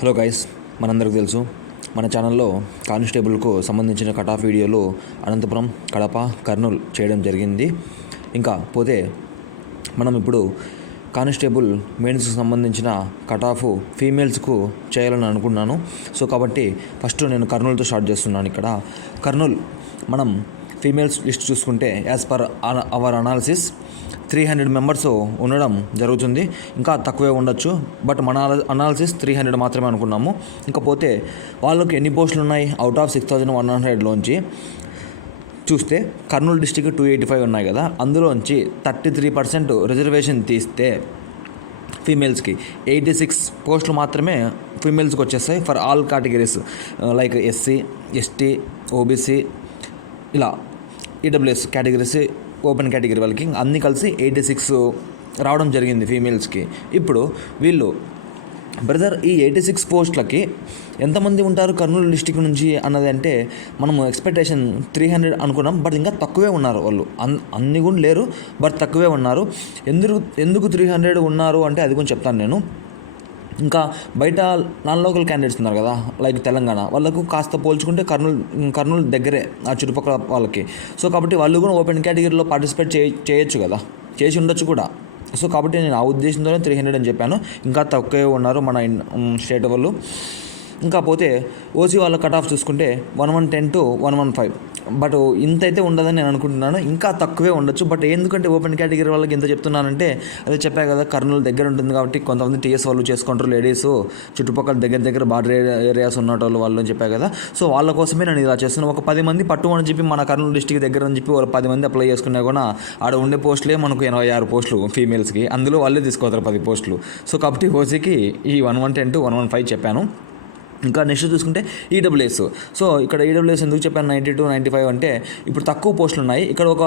Hello guys, మనందరికీ తెలుసు మన ఛానల్లో కానిస్టేబుల్కు సంబంధించిన కట్ ఆఫ్ వీడియోలు అనంతపురం, కడప, కర్నూలు చేయడం జరిగింది. ఇంకా పోతే మనం ఇప్పుడు కానిస్టేబుల్ మెయిన్స్కి సంబంధించిన కట్ ఆఫ్ ఫీమేల్స్కు చేయాలని అనుకున్నాను. సో కాబట్టి ఫస్ట్ నేను కర్నూలుతో స్టార్ట్ చేస్తున్నాను. ఇక్కడ కర్నూలు మనం ఫీమేల్స్ లిస్ట్ చూసుకుంటే as per hour analysis 300 members ఉండడం జరుగుతుంది. ఇంకా తక్కువే ఉండొచ్చు, బట్ మన అనాలిసిస్ 300 మాత్రమే అనుకున్నాము. ఇంకపోతే వాళ్ళకి ఎన్ని పోస్టులు ఉన్నాయి అవుట్ ఆఫ్ 6100లోంచి చూస్తే కర్నూలు డిస్టిక్ 285 ఉన్నాయి కదా, అందులోంచి 33% రిజర్వేషన్ తీస్తే ఫీమేల్స్కి 86 పోస్టులు మాత్రమే ఫీమేల్స్కి వచ్చేస్తాయి for all categories like SC, ST, OBC, ఇలా ఈడబ్ల్యూఎస్ కేటగిరీస్, ఓపెన్ కేటగిరీ వాళ్ళకి అన్నీ కలిసి 86 రావడం జరిగింది ఫీమేల్స్కి. ఇప్పుడు వీళ్ళు బ్రదర్ ఈ 86 పోస్టులకి ఎంతమంది ఉంటారు కర్నూలు డిస్టిక్ నుంచి అన్నది అంటే మనము ఎక్స్పెక్టేషన్ 300 అనుకున్నాం, బట్ ఇంకా తక్కువే ఉన్నారు వాళ్ళు. అన్ని కూడా లేరు, బట్ తక్కువే ఉన్నారు. ఎందుకు 300 ఉన్నారు అంటే అది కూడా చెప్తాను నేను. ఇంకా బయట నాన్ లోకల్ క్యాండిడేట్స్ ఉన్నారు కదా, లైక్ తెలంగాణ వాళ్ళకు కాస్త పోల్చుకుంటే కర్నూలు దగ్గరే ఆ చుట్టుపక్కల వాళ్ళకి. సో కాబట్టి వాళ్ళు కూడా ఓపెన్ కేటగిరీలో పార్టిసిపేట్ చేయొచ్చు కదా, చేసి ఉండొచ్చు కూడా. సో కాబట్టి నేను ఆ ఉద్దేశంతోనే 300 అని చెప్పాను. ఇంకా తక్కువే ఉన్నారు మన స్టేట్ వాళ్ళు. ఇంకా పోతే ఓసీ వాళ్ళ కట్ ఆఫ్ చూసుకుంటే 1110 to 115, బట్ ఇంత అయితే ఉండదని నేను అనుకుంటున్నాను. ఇంకా తక్కువే ఉండొచ్చు, బట్ ఎందుకంటే ఓపెన్ కేటగిరీ వాళ్ళకి ఎంత చెప్తున్నానంటే అదే చెప్పా కదా, కర్నూలు దగ్గర ఉంటుంది కాబట్టి కొంతమంది టీఎస్ వాళ్ళు చేసుకుంటారు, లేడీస్ చుట్టుపక్కల దగ్గర బార్డర్ ఏరియాస్ ఉన్నటోళ్ళు వాళ్ళు అని చెప్పా కదా. సో వాళ్ళ కోసమే నేను ఇలా చేస్తున్నాను. ఒక 10 మంది పట్టు అని చెప్పి మన కర్నూలు డిస్టిక్ దగ్గర అని చెప్పి వాళ్ళు 10 మంది అప్లై చేసుకున్నా కూడా ఆడ ఉండే పోస్టులే మనకు 86 పోస్టులు ఫీమేల్స్కి, అందులో వాళ్ళే తీసుకోతారు 10 పోస్టులు. సో కాబట్టి ఓసీకి ఈ 1110 to 115 చెప్పాను. ఇంకా నెక్స్ట్ చూసుకుంటే ఈడబ్ల్యూఎస్. సో ఇక్కడ ఈడబ్ల్యూఎస్ ఎందుకు చెప్పాను 90 to 95 అంటే ఇప్పుడు తక్కువ పోస్టులు ఉన్నాయి. ఇక్కడ ఒక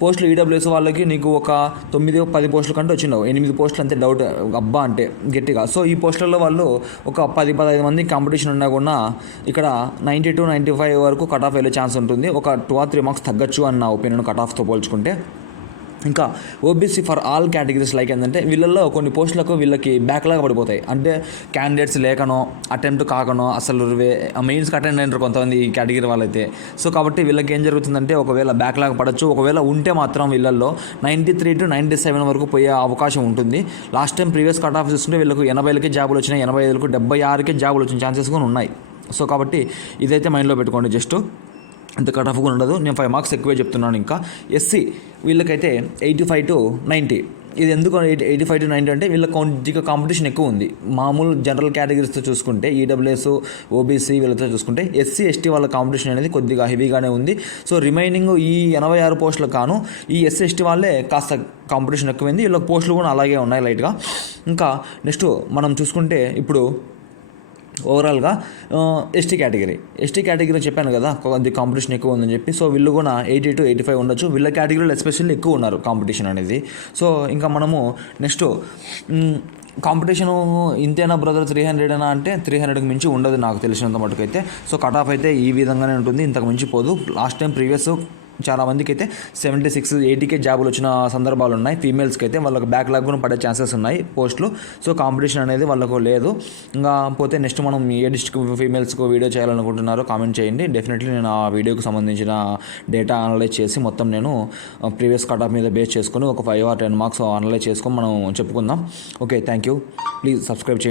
పోస్టులు ఈడబ్ల్యూఎస్ వాళ్ళకి నీకు ఒక 9-10 పోస్టుల కంటే వచ్చినావు, 8 పోస్టులు అంతే డౌట్ అబ్బా అంటే గట్టిగా. సో ఈ పోస్టులలో వాళ్ళు ఒక 10-15 మంది కాంపిటీషన్ ఉన్నా కూడా ఇక్కడ 90 to 95 వరకు కట్ ఆఫ్ వెళ్ళే ఛాన్స్ ఉంటుంది. ఒక 2 or 3 మార్క్స్ తగ్గచ్చు అన్న ఒపీనియన్ కట్ ఆఫ్తో పోల్చుకుంటే. ఇంకా OBC for all categories like ఏంటంటే వీళ్ళల్లో కొన్ని పోస్టులకు వీళ్ళకి బ్యాక్లాగా పడిపోతాయి. అంటే క్యాండిడేట్స్ లేకనో అటెంప్ట్ కాకనో అసలు మెయిన్స్కి అటెండ్ అయినారు కొంతమంది ఈ కేటగిరీ వాళ్ళైతే. సో కాబట్టి వీళ్ళకి ఏం జరుగుతుందంటే ఒకవేళ బ్యాక్లాగా పడవచ్చు, ఒకవేళ ఉంటే మాత్రం వీళ్ళల్లో 93 to 97 వరకు పోయే అవకాశం ఉంటుంది. Last time previous cut off చూస్తుంటే వీళ్ళకు 80లకే జాబులు వచ్చినాయి, 85లకు 76కే జాబులు వచ్చిన ఛాన్సెస్ కూడా ఉన్నాయి. సో కాబట్టి ఇదైతే మైండ్లో పెట్టుకోండి. జస్ట్ అంత కట్ ఆఫ్ కూడా ఉండదు, నేను 5 మార్క్స్ ఎక్కువే చెప్తున్నాను. ఇంకా ఎస్సీ వీళ్ళకైతే 85 to 90. ఇది ఎందుకు 85 to 90 అంటే వీళ్ళ కొద్దిగా కాంపిటీషన్ ఎక్కువ ఉంది. మామూలు జనరల్ కేటగిరీస్తో చూసుకుంటే ఈడబ్ల్యూఎస్, ఓబీసీ వీళ్ళతో చూసుకుంటే ఎస్సీ, ఎస్టీ వాళ్ళ కాంపిటీషన్ అనేది కొద్దిగా హెవీగానే ఉంది. సో రిమైనింగ్ ఈ 86 పోస్టులకు కాను ఈ ఎస్సీ, ఎస్టీ వాళ్ళే కాస్త కాంపిటీషన్ ఎక్కువైంది. వీళ్ళ పోస్టులు కూడా అలాగే ఉన్నాయి లైట్గా. ఇంకా నెక్స్ట్ మనం చూసుకుంటే ఇప్పుడు ఓవరాల్గా ఎస్టీ కేటగిరీ చెప్పాను కదా కొద్ది కాంపిటీషన్ ఎక్కువ ఉందని చెప్పి. సో వీళ్ళు కూడా 80 to 85 ఉండొచ్చు. వీళ్ళ కేటగిరీలో ఎస్పెషల్లీ ఎక్కువ ఉన్నారు కాంపిటీషన్ అనేది. సో ఇంకా మనము నెక్స్ట్ కాంపిటీషను ఇంతేనా బ్రదర్ 300 అనా అంటే 300కి మించి ఉండదు నాకు తెలిసినంత మటుకైతే. సో కట్ ఆఫ్ అయితే ఈ విధంగానే ఉంటుంది, ఇంతకు మించి పోదు. లాస్ట్ టైం ప్రీవియస్ చాలా మందికి అయితే 76, 80కే జాబులు వచ్చిన సందర్భాలు ఉన్నాయి. ఫీమేల్స్కి అయితే వాళ్ళకి బ్యాక్లాగ్ కూడా పడే ఛాన్సెస్ ఉన్నాయి పోస్టులు. సో కాంపిటీషన్ అనేది వాళ్ళకు లేదు. ఇంకా పోతే నెక్స్ట్ మనం ఏ డిస్ట్రిక్ట్ ఫీమేల్స్కు వీడియో చేయాలనుకుంటున్నారో కామెంట్ చేయండి. డెఫినెట్లీ నేను ఆ వీడియోకి సంబంధించిన డేటా అనలైజ్ చేసి మొత్తం నేను ప్రీవియస్ కట్ ఆఫ్ మీద బేస్ చేసుకొని ఒక 5 or 10 మార్క్స్ అనలైజ్ చేసుకొని మనం చెప్పుకుందాం. Okay, thank you. Please subscribe చేయండి.